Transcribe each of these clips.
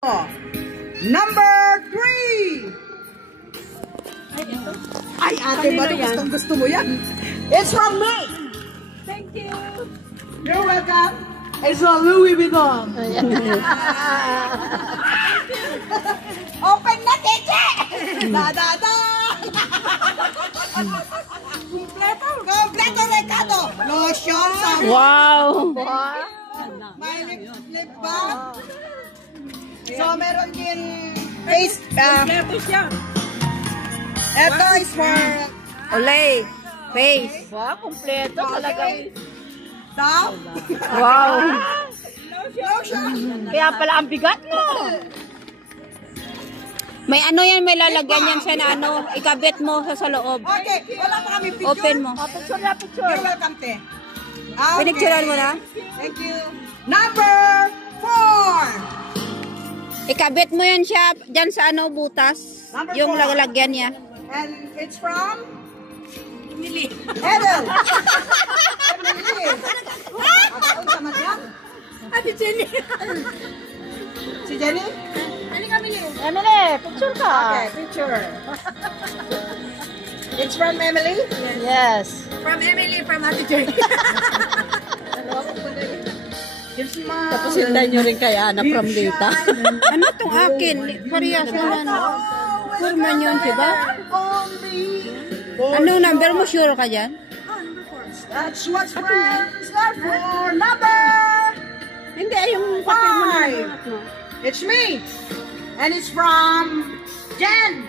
Number 3. Ay, ate, ba't gusto mo yan? It's from me. Thank you. You're welcome. It's from Louis Vuitton. Open na, Tete! Da-da-da! Kompleto, Ricardo. Lotion, sabon. Wow! May lip balm. So, meron din face. Kompleto siya. Ito is for Olay! Face! Wow, kompleto talaga. Dove. Wow! Lotion. Kaya pala ang bigat mo! May ano yan, may lalagyan yan siya na ano, ikabit mo sa loob. Okay, wala pa kami picture. Open mo. Picture na picture. You're welcome, te. Pinicturean mo na? Thank you. Number 4. Ikabit mo yan siya dyan sa ano, butas. Number Yung 4. lalagyan niya. And it's from Emily. Edel. Emily. Ako sama niya. Ate Jenny. Si Jenny? Ano kami ni? Emily, picture ka. Okay, picture. It's from Emily? Yes. From Emily, from Ate Jenny. Tapos hinday nyo rin kaya na from data. Ano tong akin? Parehas naman. Kurman yun, diba? Anong number mo? Sure ka dyan? That's what's friends are for. Number Hindi, yung papel mo na. 5. It's me. And it's from Jen.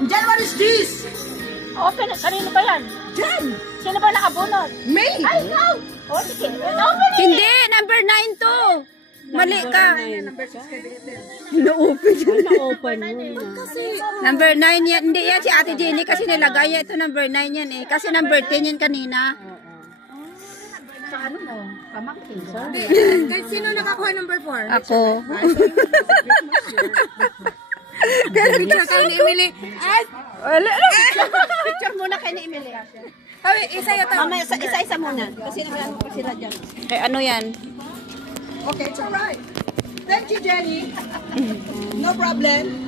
And Jen, what is this? Open, kanino ba yan? Jen. Sino ba nakabunot? Me. Ay, no! O, sige. Open it! Hindi, number 9 to. Mali ka. Number 6 ka Na-open yun. Na-open mo. Number 9 yan. Hindi yan si Ate Jenny kasi nilagay. Ito number 9 yan eh. Kasi number 10 yan kanina. Sa ano mo? Pamangkin. Sino nakakuha number 4? Ako. Picture kayo ni Emily. Ay! Wala. Picture muna kay ni Emily. Ay, isa yata. Mamaya, isa-isa muna. Kasi nakalaan ko pa sila dyan. Eh, ano yan? Okay, it's alright. Thank you, Jenny. No problem.